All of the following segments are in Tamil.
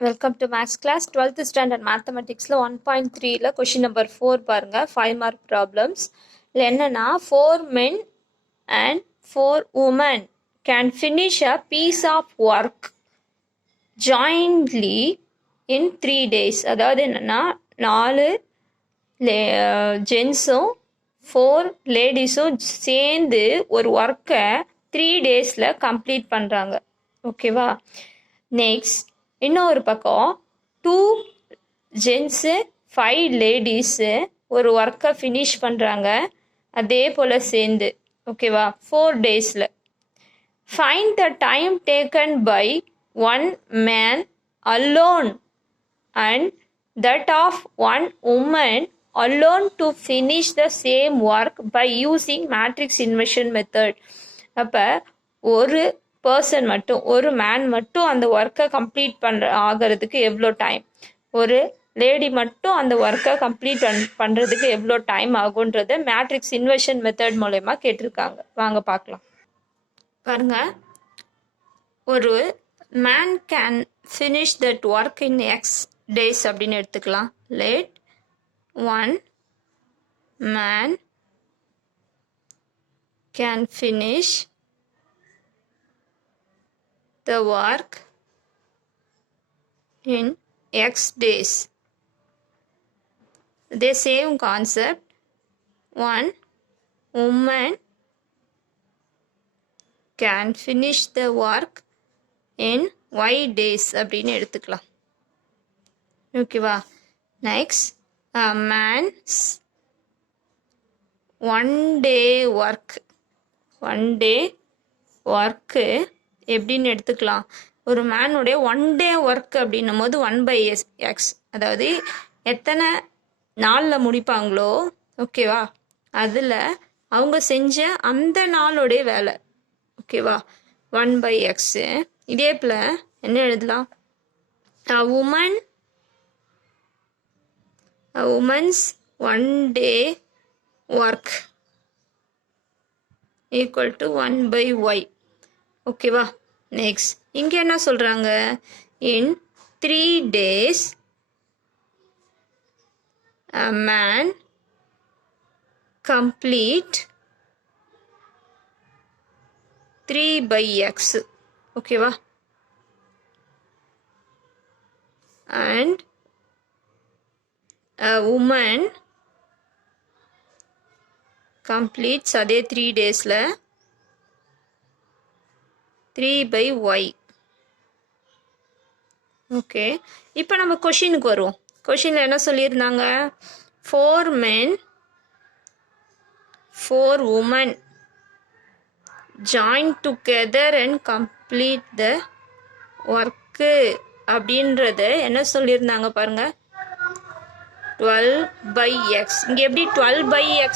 Welcome to maths class 12th standard மேத்தமெட்டிக்ஸில் 1.3ல கொஷின் நம்பர் 4 பாருங்கள் 5 மார்க் ப்ராப்ளம்ஸ் இல்லை என்னென்னா 4 men and 4 women can finish a piece of work jointly in 3 days. அதாவது என்னென்னா 4 ஜென்ஸும் 4 லேடிஸும் சேர்ந்து ஒரு ஒர்க்கை 3 டேஸில் கம்ப்ளீட் பண்ணுறாங்க. ஓகேவா? நெக்ஸ்ட் இன்னொரு பக்கம் 2 ஜென்ஸு 5 லேடிஸு ஒரு ஒர்க்கை ஃபினிஷ் பண்ணுறாங்க அதே போல் சேர்ந்து. ஓகேவா? 4 டேஸில். Find the time taken by 1 man alone and that of 1 woman alone to finish the same work by using matrix inversion method. அப்போ ஒரு பர்சன் மட்டும், ஒரு மேன் மட்டும் அந்த ஒர்க்கை கம்ப்ளீட் ஆகிறதுக்கு எவ்வளோ டைம், ஒரு லேடி மட்டும் அந்த ஒர்க்கை கம்ப்ளீட் பண்ணுறதுக்கு எவ்வளோ டைம் ஆகுன்றதை மேட்ரிக்ஸ் இன்வர்ஷன் மெத்தட் மூலயமா கேட்டிருக்காங்க. வாங்க பார்க்கலாம். பாருங்க, ஒரு man can finish that work in X days அப்படின்னு எடுத்துக்கலாம். Let 1 man can finish the work in X days. The same concept, 1 woman can finish the work in Y days அப்படின்னு எடுத்துக்கலாம். ஓகேவா? நெக்ஸ்ட் man's 1 day ஒர்க்கு எப்படின்னு எடுத்துக்கலாம். ஒரு மேனுடைய 1 day ஒர்க் அப்படின்னும் போது 1/x, அதாவது எத்தனை நாளில் முடிப்பாங்களோ, ஓகேவா, அதில் அவங்க செஞ்ச அந்த நாளுடைய வேலை. ஓகேவா? 1/x. இதே போல் என்ன எழுதலாம்? Women's 1 day work equal to 1/y. ஓகேவா? நெக்ஸ்ட் இங்கே என்ன சொல்கிறாங்க? இன் 3 days a man complete 3/x. ஓகேவா? and a woman completes அதே 3 daysல 3/y. ஓகே, இப்போ நம்ம கொஷினுக்கு வருவோம். கொஷினில் என்ன சொல்லியிருந்தாங்க? 4 men 4 women join together and complete the work அப்படின்றத என்ன சொல்லியிருந்தாங்க பாருங்க? 12/x. இங்கே எப்படி 12/x?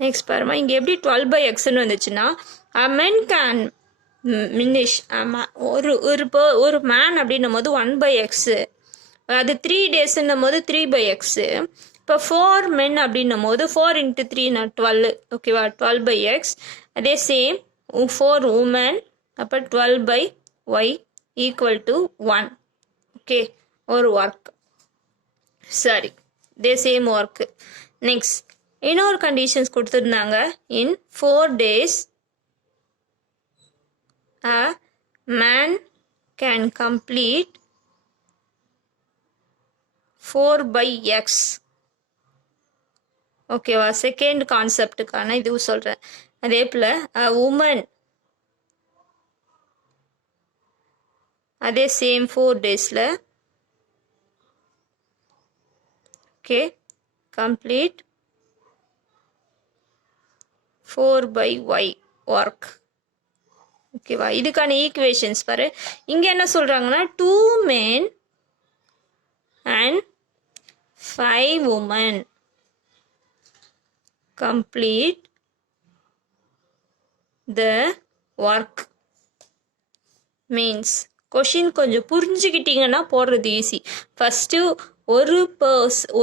நெக்ஸ்ட் பாருமா, இங்கே எப்படி 12/xன்னு வந்துச்சுன்னா, a man can மினிஷ் ஒரு மேன் அப்படின்னும் போது 1/x, அது 3 டேஸ்ன்னும் போது 3/x. இப்போ 4 men அப்படின்னும் போது 4 × 3 12. ஓகேவா? 12/x. அதே சேம் 4 women, அப்போ 12/y ஈக்குவல் டு 1. ஓகே, ஒரு ஒர்க். சரி, இதே சேம் ஒர்க்கு. நெக்ஸ்ட் இன்னொரு கண்டிஷன்ஸ் கொடுத்துருந்தாங்க. இன் 4 days a man can complete 4/x. ஓகேவா? செகண்ட் கான்செப்டுக்கான இது சொல்கிறேன். அதே போல் a woman, அதே சேம் 4 டேஸில் ஓகே கம்ப்ளீட் 4/y ஒர்க். ஓகேவா? இதுக்கான ஈக்குவேஷன்ஸ் பாரு. இங்கே என்ன சொல்கிறாங்கன்னா 2 men and 5 women complete the work. Means question கொஞ்சம் புரிஞ்சுக்கிட்டீங்கன்னா போடுறது ஈஸி. ஃபஸ்ட்டு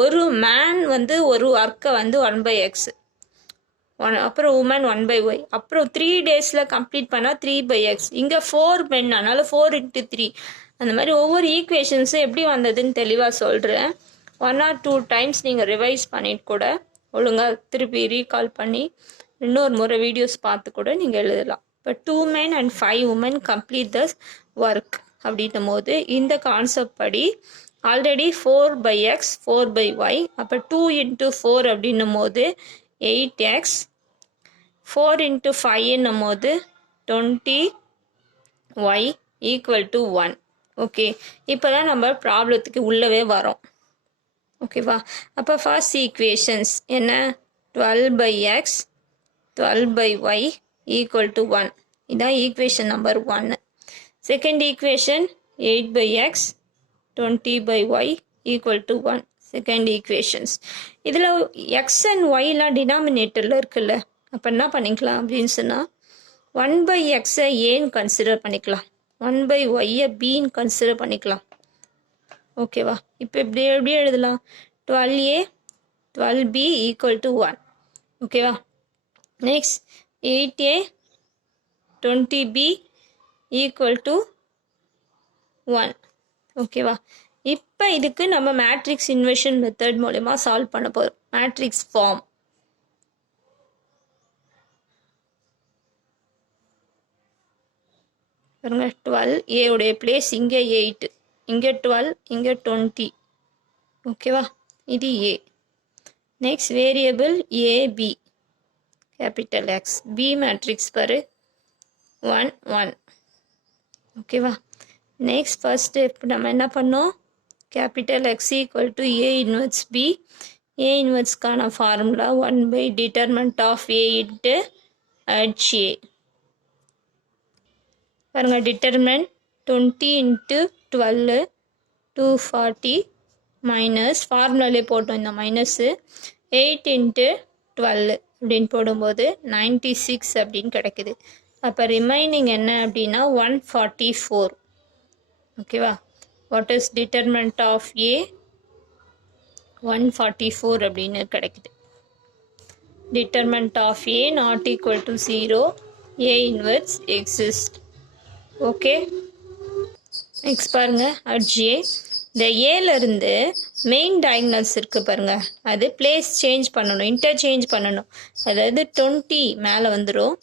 ஒரு மேன் வந்து ஒரு ஒர்க்கை வந்து 1/x, அப்புறம் உமன் 1/y, அப்புறம் 3 டேஸில் கம்ப்ளீட் பண்ணால் 3/x. இங்கே 4 men, அதனால் 4 × 3 அந்த மாதிரி ஒவ்வொரு ஈக்குவேஷன்ஸும் எப்படி வந்ததுன்னு தெளிவாக சொல்கிறேன். 1 or 2 டைம்ஸ் நீங்கள் ரிவைஸ் பண்ணிட்டு கூட ஒழுங்காக திருப்பி ரீகால் பண்ணி இன்னொரு முறை வீடியோஸ் பார்த்து கூட நீங்கள் எழுதலாம். இப்போ 2 men and 5 women complete the work அப்படின்னும் போது இந்த கான்செப்ட் படி ஆல்ரெடி 4/x 4/y, அப்போ 2 into 4 அப்படின்னும் போது 8x, 4 into 5 என்னும் போது 20y equal to 1. ஓகே, இப்போ தான் நம்ம ப்ராப்ளத்துக்கு உள்ளவே வரோம். ஓகேவா? அப்போ ஃபர்ஸ்ட் ஈக்குவேஷன்ஸ் என்ன? 12/x 12/y equal to 1. இதான் equation number 1. Second equation 8/x 20/y equal to 1. Second equations. இதில் எக்ஸ் அண்ட் ஒய்லாம் டினாமினேட்டரில் இருக்குல்ல, அப்போ என்ன பண்ணிக்கலாம் அப்படின்னு சொன்னால் 1/xஐ ஏன்னு கன்சிடர் பண்ணிக்கலாம், 1/yஐ பின்னு கன்சிடர் பண்ணிக்கலாம். ஓகேவா? இப்போ எப்படி எழுதலாம்? 12a 12b equal to 1. ஓகேவா? Next 8a 20b equal to 1. ஓகேவா? இப்போ இதுக்கு நம்ம மேட்ரிக்ஸ் இன்வர்ஷன் மெத்தட் மூலமா சால்வ் பண்ண போகிறோம். Matrix form. பாருங்க, 12 a உடைய பிளேஸ் இங்கே 8, இங்கே 12, இங்கே 20. ஓகேவா? இது a. Next variable ab capital x. b matrix பாரு 1 1. ஓகேவா? நெக்ஸ்ட் ஃபர்ஸ்ட் ஸ்டெப் நம்ம என்ன பண்ணோம்? Capital x equal to a inverse b. a இன்வெர்ஸ்க்கான formula 1 determinant of a into h a. பாருங்க, டிட்டர்மெண்ட் 20 into 12 240 மைனஸ் ஃபார்முலாலே போட்டோம் இந்த மைனஸு 8 into 12 அப்படின்னு போடும்போது 96 அப்படின்னு கிடைக்குது. அப்போ ரிமைனிங் என்ன அப்படின்னா 144. ஓகேவா? What is determinant of A? 144 அப்படின்னு கிடைக்குது. Determinant of A not equal to 0, A inverse exist. Okay, next பாருங்க, அட்ஜே இந்த ஏலேருந்து மெயின் டயக்னல்ஸ் இருக்குது பாருங்க, அது பிளேஸ் சேஞ்ச் பண்ணணும், இன்டர்சேஞ்ச் பண்ணணும். அதாவது 20 மேலே வந்துடும்,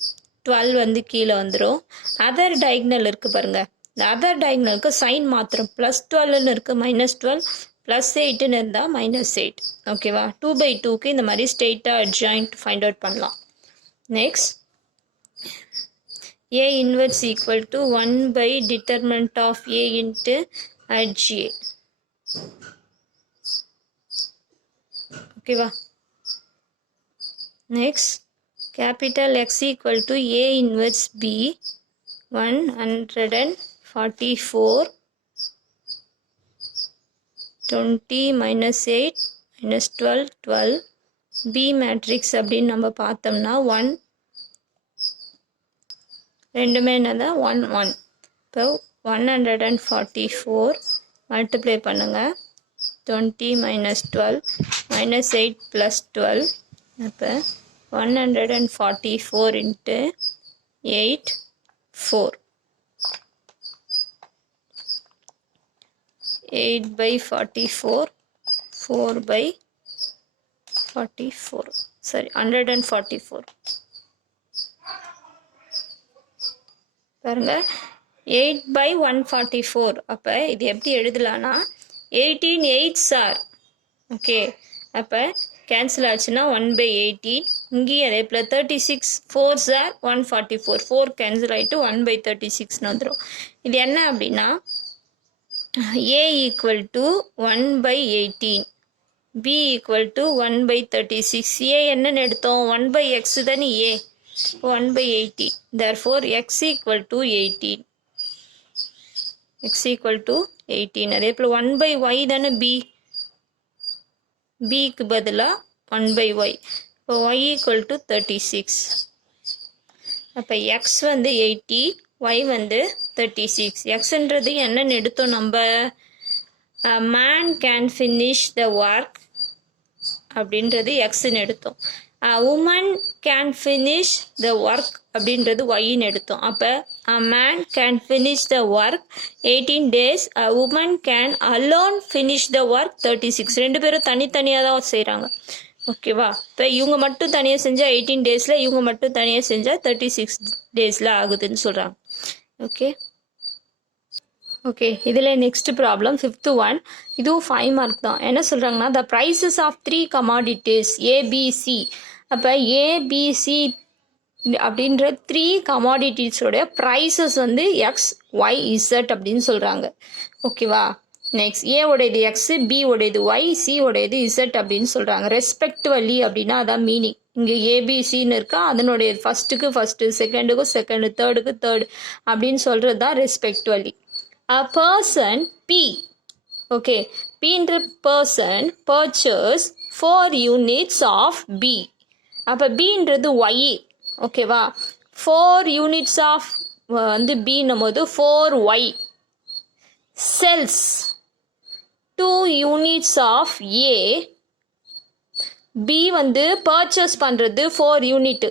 12 வந்து கீழே வந்துடும். அதர் டயக்னல் இருக்குது பாருங்க, இந்த அதர் டயக்னலுக்கு சைன் மாத்திரம். +12ன்னு இருக்குது, -12, +8ன்னு இருந்தால் -8. ஓகேவா? 2/2க்கு இந்த மாதிரி ஸ்ட்ரெயிட்டாக அட்ஜாயிண்ட் ஃபைண்ட் அவுட் பண்ணலாம். Next a inverse equal to 1 by determinant of a into HA. ஓகேவா? Next capital x equal to a inverse b 144 20 -8 -12 12 b matrix அப்படின்னு நம்ம பார்த்தோம்னா 1 ரெண்டுமே என்னதான் 1 1. இப்போ 144 மல்டிப்ளை பண்ணுங்க, 20 -12 -8 +12. அப்போ 144 into 8 4. 8/44 4/44. சரி, 144. பாருங்க, 8/144. அப்போ இது எப்படி எழுதலான்னா 18 8s are. ஓகே, அப்போ கேன்சல் ஆச்சுன்னா 1/18. இங்கேயும் அதே போல் 36 4s are 144. 4 கேன்சல் ஆகிட்டு 1/36ன்னு வந்துடும். இது என்ன அப்படின்னா a equal to 1/18, b equal to 1/36. a என்னன்னு எடுத்தோம்? 1/x தானே a, 1/18. therefore x equal to 18. x equal to 18. அதே போல் 1/y தானே b, bக்கு பதிலாக 1/y. இப்போ y equal to 36. அப்போ x வந்து 80, y வந்து 36. xன்றது என்னன்னு எடுத்தோம் நம்ம? man can finish the work அப்படின்றது xன்னு எடுத்தோம். woman can finish the work அப்படின்றது yன்னு எடுத்தோம். அப்போ a man can finish the work 18 days, a woman can alone finish the work 36. ரெண்டு பேரும் தனித்தனியாக தான் செய்கிறாங்க. ஓகேவா? இப்போ இவங்க மட்டும் தனியாக செஞ்சால் 18 டேஸில், இவங்க மட்டும் தனியாக செஞ்சால் 36 டேஸில் ஆகுதுன்னு சொல்கிறாங்க. ஓகே ஓகே இதில் நெக்ஸ்ட் ப்ராப்ளம் 5th ஒன். இதுவும் 5 மார்க் தான். என்ன சொல்கிறாங்கன்னா, த ப்ரைஸஸ் ஆஃப் 3 commodities ஏபிசி. அப்போ ஏபிசி அப்படின்ற 3 கமாடிட்டிஸோட ப்ரைஸஸ் வந்து எக்ஸ் ஒய் இசட் அப்படின்னு சொல்கிறாங்க. ஓகேவா? நெக்ஸ்ட் ஏ உடையது எக்ஸ், பி உடையது ஒய், சி உடையது இசட் அப்படின்னு சொல்கிறாங்க. ரெஸ்பெக்டிவலி அப்படின்னா அதான் மீனிங். இங்கே ஏபிசின்னு இருக்கா, அதனுடைய ஃபஸ்ட்டுக்கு ஃபஸ்ட்டு, செகண்டுக்கு செகண்டு, தேர்டுக்கு தேர்டு அப்படின்னு சொல்கிறது தான் ரெஸ்பெக்டிவலி. A person P, okay, Pன்ற person purchase 4 units of B. அப்போ Bன்றது Y, ஓகேவா? 4 units of வந்து Bன்னும் போது 4Y sells 2 units of A. B வந்து purchase பண்ணுறது 4 unit,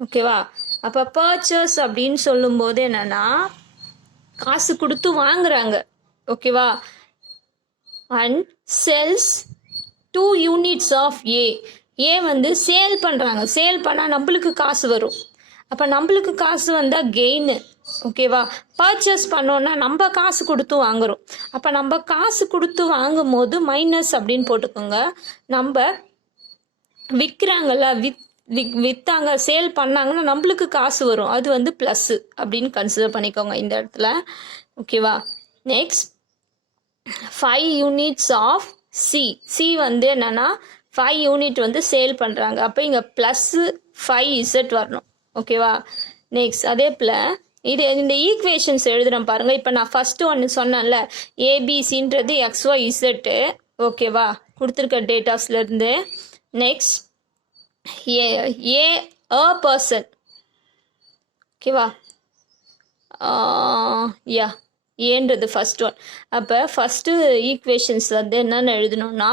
ஓகேவா? அப்போ purchase அப்படின்னு சொல்லும்போது என்னன்னா, காசு கொடுத்து வாங்குறாங்க, ஓகேவா? அண்ட் செல்ஸ் 2 units ஆஃப் ஏ. ஏ வந்து சேல் பண்ணுறாங்க. சேல் பண்ணால் நம்மளுக்கு காசு வரும். அப்போ நம்மளுக்கு காசு வந்தால் கெயின்னு, ஓகேவா? பர்ச்சேஸ் பண்ணோன்னா நம்ம காசு கொடுத்து வாங்குகிறோம். அப்போ நம்ம காசு கொடுத்து வாங்கும் போது மைனஸ் அப்படின்னு போட்டுக்கோங்க. நம்ம விற்கிறாங்கல்ல, விற்றாங்க, சேல் பண்ணாங்கன்னா நம்மளுக்கு காசு வரும், அது வந்து ப்ளஸ்ஸு அப்படின்னு கன்சிடர் பண்ணிக்கோங்க இந்த இடத்துல. ஓகேவா? Next 5 units of C. C வந்து என்னன்னா 5 unit வந்து சேல் பண்ணுறாங்க. அப்போ இங்கே ப்ளஸ்ஸு 5 இசட் வரணும், ஓகேவா? நெக்ஸ்ட் அதே போல் இது இந்த ஈக்குவேஷன்ஸ் எழுதுகிறேன் பாருங்கள். இப்போ நான் ஃபஸ்ட்டு ஒன்று சொன்னேன்ல, ஏபிசின்றது எக்ஸ்ஒய் இசட்டு, ஓகேவா? கொடுத்துருக்க டேட்டாஸ்லேருந்து. நெக்ஸ்ட் ஏ அ பர்சன், ஓகேவா? யா ஏன்றது ஃபஸ்ட் ஒன். அப்போ ஃபஸ்ட்டு ஈக்குவேஷன்ஸ் வந்து என்னென்னு எழுதணும்னா,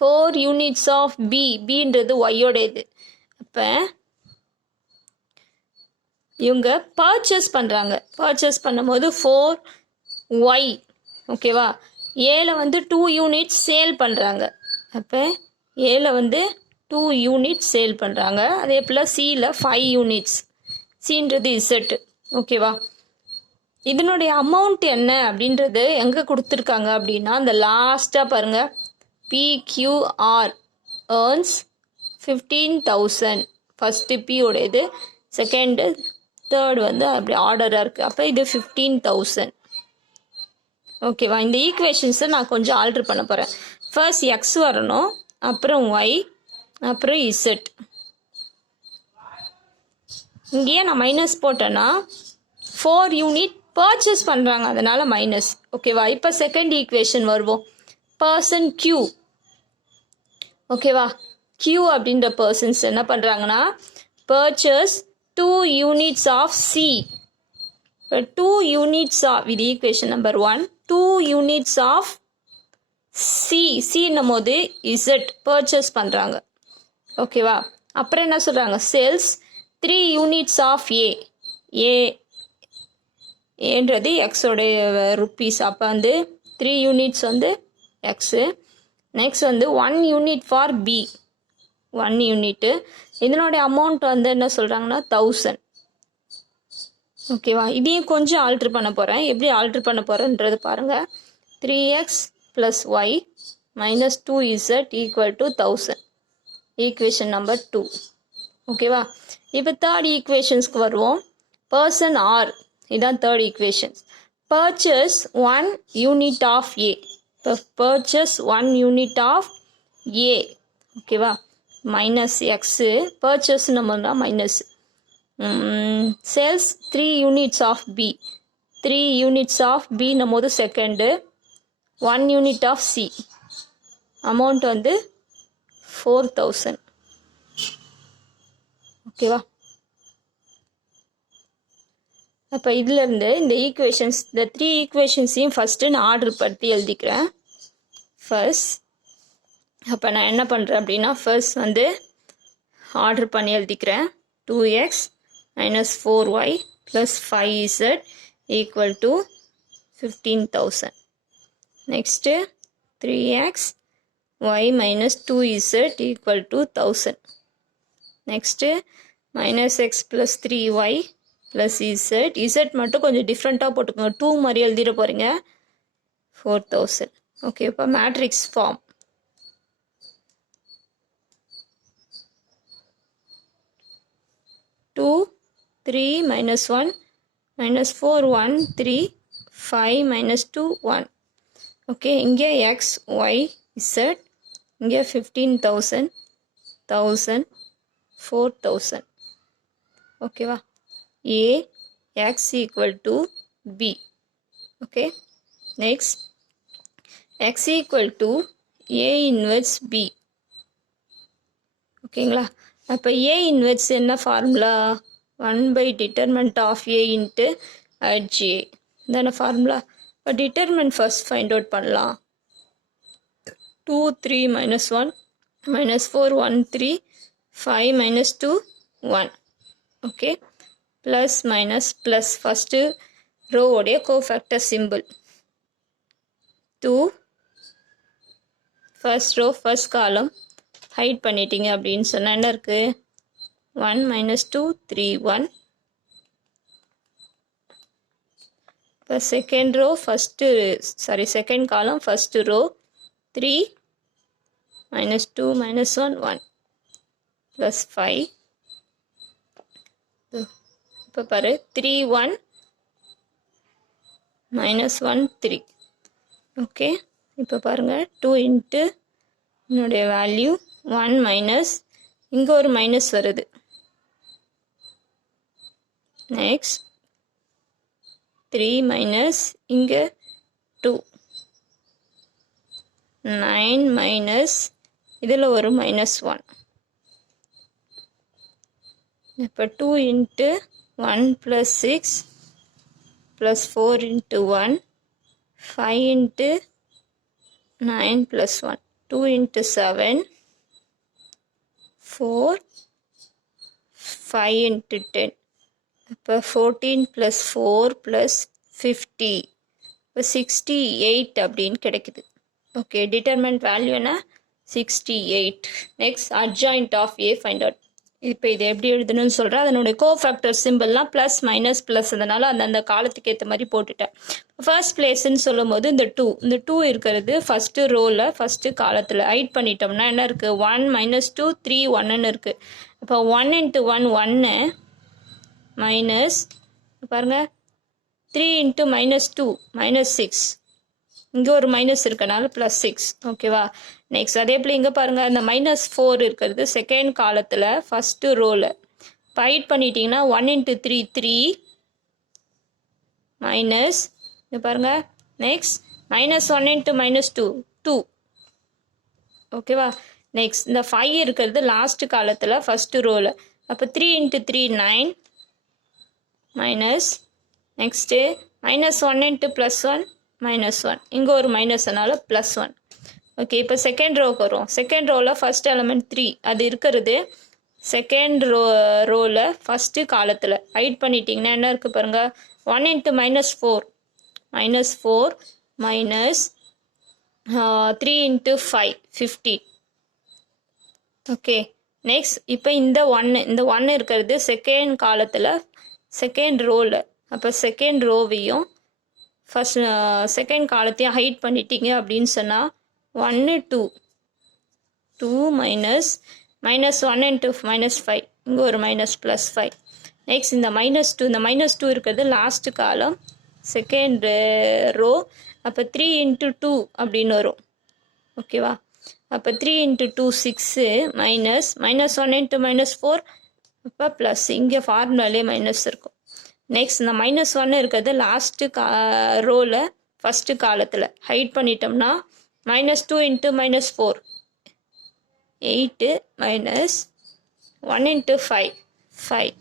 4 units ஆஃப் பி. பின்றது ஒய்யோட இது. அப்போ இவங்க பர்ச்சேஸ் பண்ணுறாங்க. பர்ச்சேஸ் பண்ணும்போது 4Y, ஓகேவா? ஏல வந்து 2 units சேல் பண்ணுறாங்க. அப்போ ஏல வந்து 2 units சேல் பண்ணுறாங்க. அதே போல் சியில் 5 units. சின்றது இசட்டு, ஓகேவா? இதனுடைய அமௌண்ட் என்ன அப்படின்றது எங்கே கொடுத்துருக்காங்க அப்படின்னா, அந்த லாஸ்ட்டாக பாருங்கள், PQR earns 15,000. ஃபஸ்ட்டு பியோடையது, செகண்டு தேர்டு வந்து அப்படி ஆர்டராக இருக்குது. அப்போ இது 15,000, ஓகேவா? இந்த ஈக்குவேஷன்ஸை நான் கொஞ்சம் ஆல்ட்ரு பண்ண போகிறேன். ஃபர்ஸ்ட் எக்ஸ் வரணும், அப்புறம் ஒய், அப்புறம் இசட். இங்கேயே நான் மைனஸ் போட்டேன்னா 4 unit பர்ச்சேஸ் பண்ணுறாங்க, அதனால் மைனஸ், ஓகேவா? இப்போ செகண்ட் ஈக்குவேஷன் வருவோம். பர்சன் கியூ, ஓகேவா? கியூ அப்படின்ற பர்சன்ஸ் என்ன பண்ணுறாங்கன்னா, பர்ச்சேஸ் 2 units ஆஃப் சி. இப்போ 2 units ஆஃப், இது equation number 1, 2 units of C. சின்னும் போது இசட் பர்ச்சேஸ் பண்ணுறாங்க, ஓகேவா? அப்புறம் என்ன சொல்கிறாங்க, சேல்ஸ் 3 units ஆஃப் ஏ. ஏன்றது எக்ஸோடைய ருப்பீஸ். அப்போ வந்து 3 units வந்து எக்ஸு. நெக்ஸ்ட் வந்து 1 unit ஃபார் பி, 1 unit. இதனுடைய அமௌண்ட் வந்து என்ன சொல்கிறாங்கன்னா 1000, ஓகேவா? இதையும் கொஞ்சம் ஆல்ட்ரு பண்ண போகிறேன். எப்படி ஆல்ட்ரு பண்ண போகிறேன்றது பாருங்கள். 3x + y - 2z = 1000. Equation number 2, ஓகேவா? இப்போ தேர்ட் ஈக்குவேஷன்ஸ்க்கு வருவோம். பர்சன் ஆர், இதுதான் third equations. Purchase 1 unit of A. இப்போ பர்ச்சேஸ் 1 unit ஆஃப் ஏ, ஓகேவா? மைனஸ் எக்ஸு, பர்ச்சேஸ் நம்ம தான் minus. Sales 3 units of B. 3 units of B நம்ம second, 1 unit of C. Amount வந்து 4000, ஓகேவா? அப்போ இதிலேருந்து இந்த ஈக்குவேஷன்ஸ், இந்த 3 ஈக்குவேஷன்ஸையும் ஃபஸ்ட்டு நான் ஆர்டர் படுத்தி எழுதிக்கிறேன். ஃபர்ஸ்ட் அப்போ நான் என்ன பண்ணுறேன் அப்படின்னா, ஃபர்ஸ்ட் வந்து ஆர்டர் பண்ணி எழுதிக்கிறேன். 2x minus 4y plus 5z equal to 15,000. Next 3x y minus 2z equal to 1000. Next minus x plus 3y plus z மட்டும் கொஞ்சம் டிஃப்ரெண்ட்டாக போட்டுக்கோங்க. 2 மாதிரி எழுதிட போகிறீங்க. 4000. ஓகே, இப்போ matrix form. Two, 3 minus 1 minus 4 1 3 5 minus 2 1. Okay, இங்கே x y z, இங்கே 15,000 1000 4000. ஓகேவா? a x equal to b. Okay, next x equal to a inverse b. ஓகேங்களா? அப்போ a inverse என்ன formula? 1 by determinant of a into j. இதான ஃபார்முலா. இப்போ டிட்டர்மெண்ட் ஃபர்ஸ்ட் ஃபைண்ட் அவுட் பண்ணலாம். 2 3 minus 1 minus 4 1 3 5 minus 2 1. Okay, plus minus plus first ரோவோடைய cofactor simple 2 first row first column hide பண்ணிட்டீங்க அப்படின்னு சொன்னால் என்ன இருக்குது? 1 minus 2 3 1. இப்போ second row second column first row 3 minus 2 minus 1 1 plus 5. இப்போ பாரு 3 1 minus 1 3. ஓகே, இப்போ பாருங்கள் 2 இன்ட்டு என்னுடைய வேல்யூ 1 மைனஸ் இங்கே ஒரு மைனஸ் வருது. நெக்ஸ்ட் 3 மைனஸ் இங்கே 2 9 மைனஸ் இதில் ஒரு மைனஸ் 1. இப்போ 2 into 1 plus 6 plus 4 into 1 5 into 9 plus 1 2 into 7 4 5 into 10. இப்போ 14 ப்ளஸ் 4 ப்ளஸ் 50 இப்போ 68 அப்படின்னு கிடைக்குது. ஓகே, டிட்டர்மெண்ட் வேல்யூ என்ன? 68. Next adjoint of A find out. இப்போ இது எப்படி எழுதணும்னு சொல்கிறேன். அதனுடைய கோஃபேக்டர் சிம்பிள்லாம் ப்ளஸ் மைனஸ் ப்ளஸ், அதனால் அந்தந்த காலத்துக்கு ஏற்ற மாதிரி போட்டுட்டேன். ஃபர்ஸ்ட் பிளேஸ்ன்னு சொல்லும் போது இந்த 2 இருக்கிறது ஃபஸ்ட்டு ரோவில் ஃபஸ்ட்டு காலத்தில் ஹைட் பண்ணிட்டோம்னா என்ன இருக்குது? 1 minus 2 3 1ன்னு இருக்குது. இப்போ 1 into 1 1 மைனஸ் பாருங்கள் 3 into minus 2 minus 6. இங்கே ஒரு மைனஸ் இருக்கனால ப்ளஸ் 6. ஓகேவா? நெக்ஸ்ட் அதே போல் இங்கே பாருங்கள் இந்த minus 4 இருக்கிறது செகண்ட் காலத்தில் ஃபஸ்ட்டு ரோவில் ஹைட் பண்ணிட்டீங்கன்னா 1 into 3 3 மைனஸ் இங்கே பாருங்கள் நெக்ஸ்ட் minus 1 into minus 2 2. ஓகேவா? நெக்ஸ்ட் இந்த 5 இருக்கிறது லாஸ்ட் காலத்தில் ஃபஸ்ட்டு ரோவில். அப்போ 3 into 3 9 minus next minus 1 into plus 1 minus 1. இங்கே ஒரு மைனஸ்னால ப்ளஸ் 1. ஓகே, இப்போ செகண்ட் ரோவுக்கு வரும். செகண்ட் ரோவில் ஃபஸ்ட் எலமெண்ட் 3 அது இருக்கிறது செகண்ட் ரோவில் ஃபஸ்ட்டு காலத்தில் ஹைட் பண்ணிட்டீங்கன்னா என்ன இருக்குது பாருங்கள்? 1 into minus 4 minus 3 into 5 50. Okay, next இப்போ இந்த 1 இருக்கிறது செகண்ட் காலத்தில் செகண்ட் ரோவில். அப்போ செகண்ட் ரோவையும் ஃபஸ்ட் செகண்ட் காலத்தையும் ஹைட் பண்ணிட்டீங்க அப்படின்னு சொன்னால் 1 2 மைனஸ் 1 into minus 5 இங்கே ஒரு மைனஸ் ப்ளஸ் 5. நெக்ஸ்ட் இந்த minus 2 இருக்கிறது லாஸ்ட் காலம் செகண்ட் ரோ. அப்போ 3 into 2 அப்படின்னு வரும். ஓகேவா? அப்போ 3 into 2 6 மைனஸ் -1 into minus 4 அப்போ ப்ளஸ் இங்கே ஃபார்முலாலே மைனஸ் இருக்கும். நெக்ஸ்ட் இந்த -1 இருக்கிறது லாஸ்ட்டு ரோவில் ஃபஸ்ட்டு காலத்தில் ஹைட் பண்ணிட்டோம்னா -2 into minus 4 8 minus 1 into 5.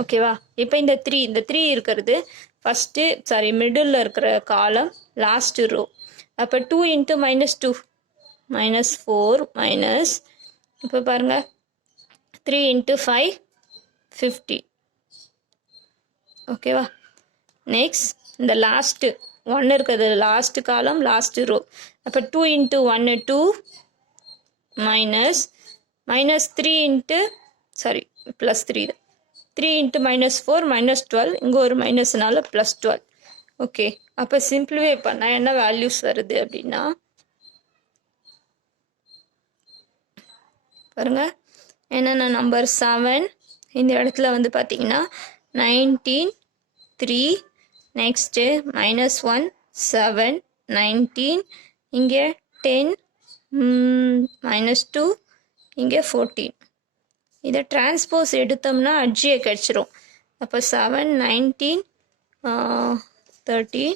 ஓகேவா? இப்போ இந்த 3 இருக்கிறது ஃபஸ்ட்டு மிடில் இருக்கிற காலம் லாஸ்ட்டு ரோ. அப்போ 2 into minus 2 minus 4 மைனஸ் இப்போ பாருங்கள் 3 into 5 50. ஓகேவா. நெக்ஸ்ட் இந்த லாஸ்ட்டு 1 இருக்குது, லாஸ்ட் காலம் லாஸ்ட் ரோ. அப்போ 2 into 1 2 minus 3 into plus 3 3 into minus 4 minus 12, இங்கே ஒரு மைனஸ்னால plus 12. ஓகே, அப்போ சிம்பிளிஃபை பண்ணால் என்ன வேல்யூஸ் வருது அப்படின்னா பாருங்கள் என்னென்ன நம்பர் 7 இந்த இடத்துல வந்து பார்த்தீங்கன்னா 19 3, நெக்ஸ்ட்டு -1 7 19, இங்கே 10 -2, இங்கே 14. இதை டிரான்ஸ்போஸ் எடுத்தோம்னா அட்ஜியை கிடச்சிரும். அப்போ 7 19 13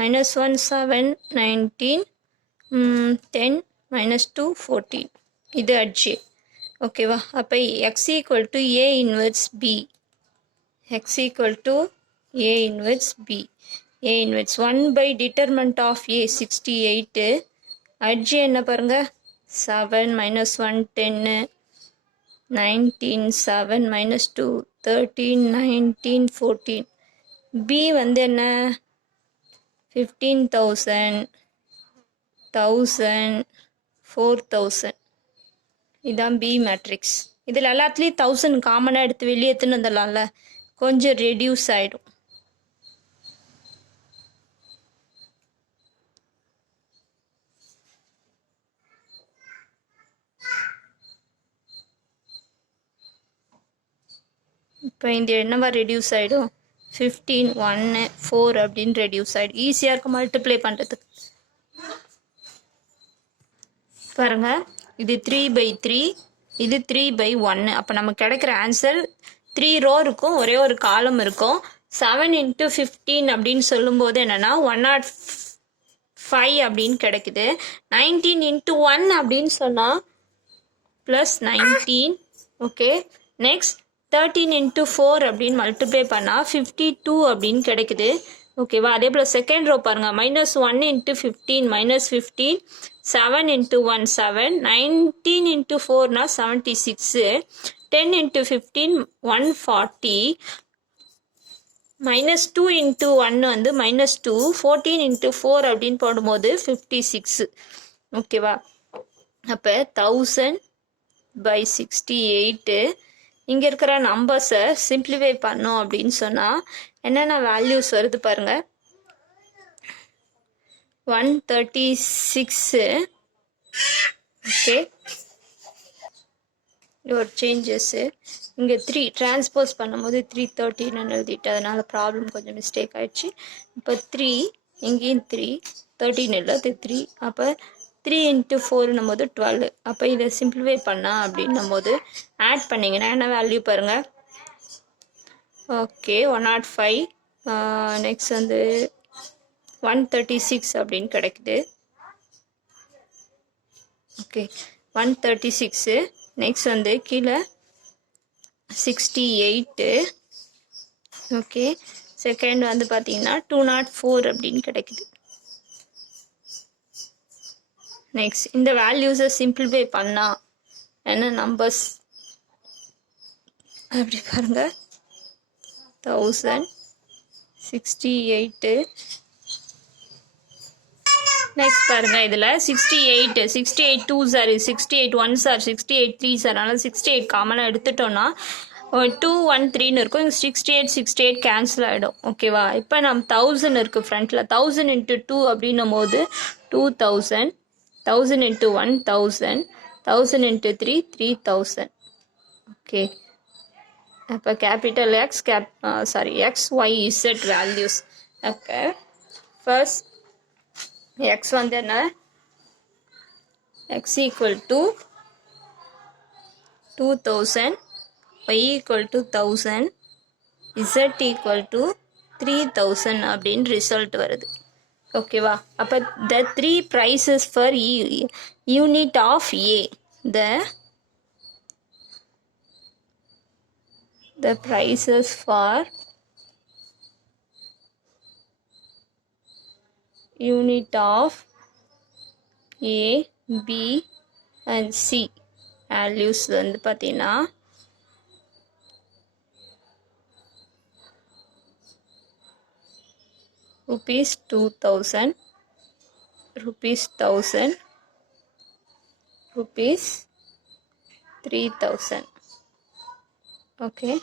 -1 7 19 10 -2 14, இது அட்ஜி. ஓகேவா. அப்போ x equal to A inverse B, x equal to A inverse B. A inverse 1 by determinant of A 68. அட்ஜி என்ன பாருங்க 7 -1 10 19 7 -2 13 19 14. B வந்து என்ன 15,000 1000 4000. இதுதான் B மேட்ரிக்ஸ். இதில் எல்லாத்துலேயும் 1000 காமனாக எடுத்து வெளியே எடுத்துன்னு வந்துடலாம்ல, கொஞ்சம் ரெடியூஸ் ஆகிடும். இப்போ இந்த என்னவா ரெடியூஸ் ஆகிடும் 15 1 4 அப்படின்னு ரெடியூஸ் ஆகிடும். ஈஸியாக இருக்கும் மல்டிப்ளை பண்ணுறதுக்கு. பாருங்க இது 3/3, இது 3/1. அப்போ நமக்கு கிடைக்கிற ஆன்சர் 3 ரோ இருக்கும், ஒரே ஒரு காலம் இருக்கும். 7 into 15 அப்படின்னு சொல்லும்போது என்னென்னா 105 அப்படின்னு கிடைக்குது. 19 into 1 அப்படின்னு சொன்னால் +19. ஓகே, நெக்ஸ்ட் 13 into 4 அப்படின்னு மல்டிப்ளை பண்ணால் 52 அப்படின்னு கிடைக்குது. ஓகேவா. அதே போல் செகண்ட் ரோ பாருங்கள் -1 into 15 -15 7 into 1 7 19 into 4 76 10 into 15 140 -2 into 1 வந்து -2 14 into 4 அப்படின்னு போடும்போது 56. ஓகேவா. அப்போ 1000/68. இங்கே இருக்கிற நம்பர்ஸை சிம்பிளிஃபை பண்ணோம் அப்படின்னு சொன்னால் என்னென்ன வேல்யூஸ் வருது பாருங்கள். 136. ஓகே, ஒரு சேஞ்சஸ்ஸு இங்கே 3 டிரான்ஸ்போஸ் பண்ணும்போது 313 எழுதிட்டு அதனால் ப்ராப்ளம் கொஞ்சம் மிஸ்டேக் ஆகிடுச்சு. இப்போ 3 இங்கேயும் 3 13 இல்லை, அது 3. அப்போ 3 into 4 போது 12. அப்போ இதை சிம்பிளிஃபை பண்ணா அப்படின்னும் போது ஆட் பண்ணிங்கன்னா என்ன வேல்யூ பாருங்கள். ஓகே 105, நெக்ஸ்ட் வந்து 136 அப்படின்னு கிடைக்குது. ஓகே 136. நெக்ஸ்ட் வந்து கீழே 68. ஓகே, செகண்ட் வந்து பார்த்தீங்கன்னா 204 அப்படின்னு கிடைக்குது. நெக்ஸ்ட் இந்த வேல்யூஸை சிம்பிளிஃபை பண்ணால் என்ன நம்பர்ஸ் அப்படி பாருங்க 1068. நெக்ஸ்ட் பாருங்க இதில் 68 2s 68 1s 68 3s, அதனால் 68 காமனாக எடுத்துட்டோன்னா 2 1 3ன்னு இருக்கும். 68 கேன்சல் ஆகிடும். ஓகேவா. இப்போ நம்ம 1000 இருக்குது ஃப்ரண்ட்டில். 1000 into 2 அப்படின்னும் போது 2000, 1000 into 1 1000, 1000 into 3 3000. ஓகே, அப்போ capital X X Y Z values. Okay, first X வந்து என்ன X equal to 2000, y equal to 1000, z equal to 3000 அப்படின்னு ரிசல்ட் வருது. ஓகேவா. அப்போ the 3 prices for unit of A, the prices for unit of A, B and C values வந்து பார்த்தீங்கன்னா rupees 2000, rupees 1000, rupees 3000. Okay.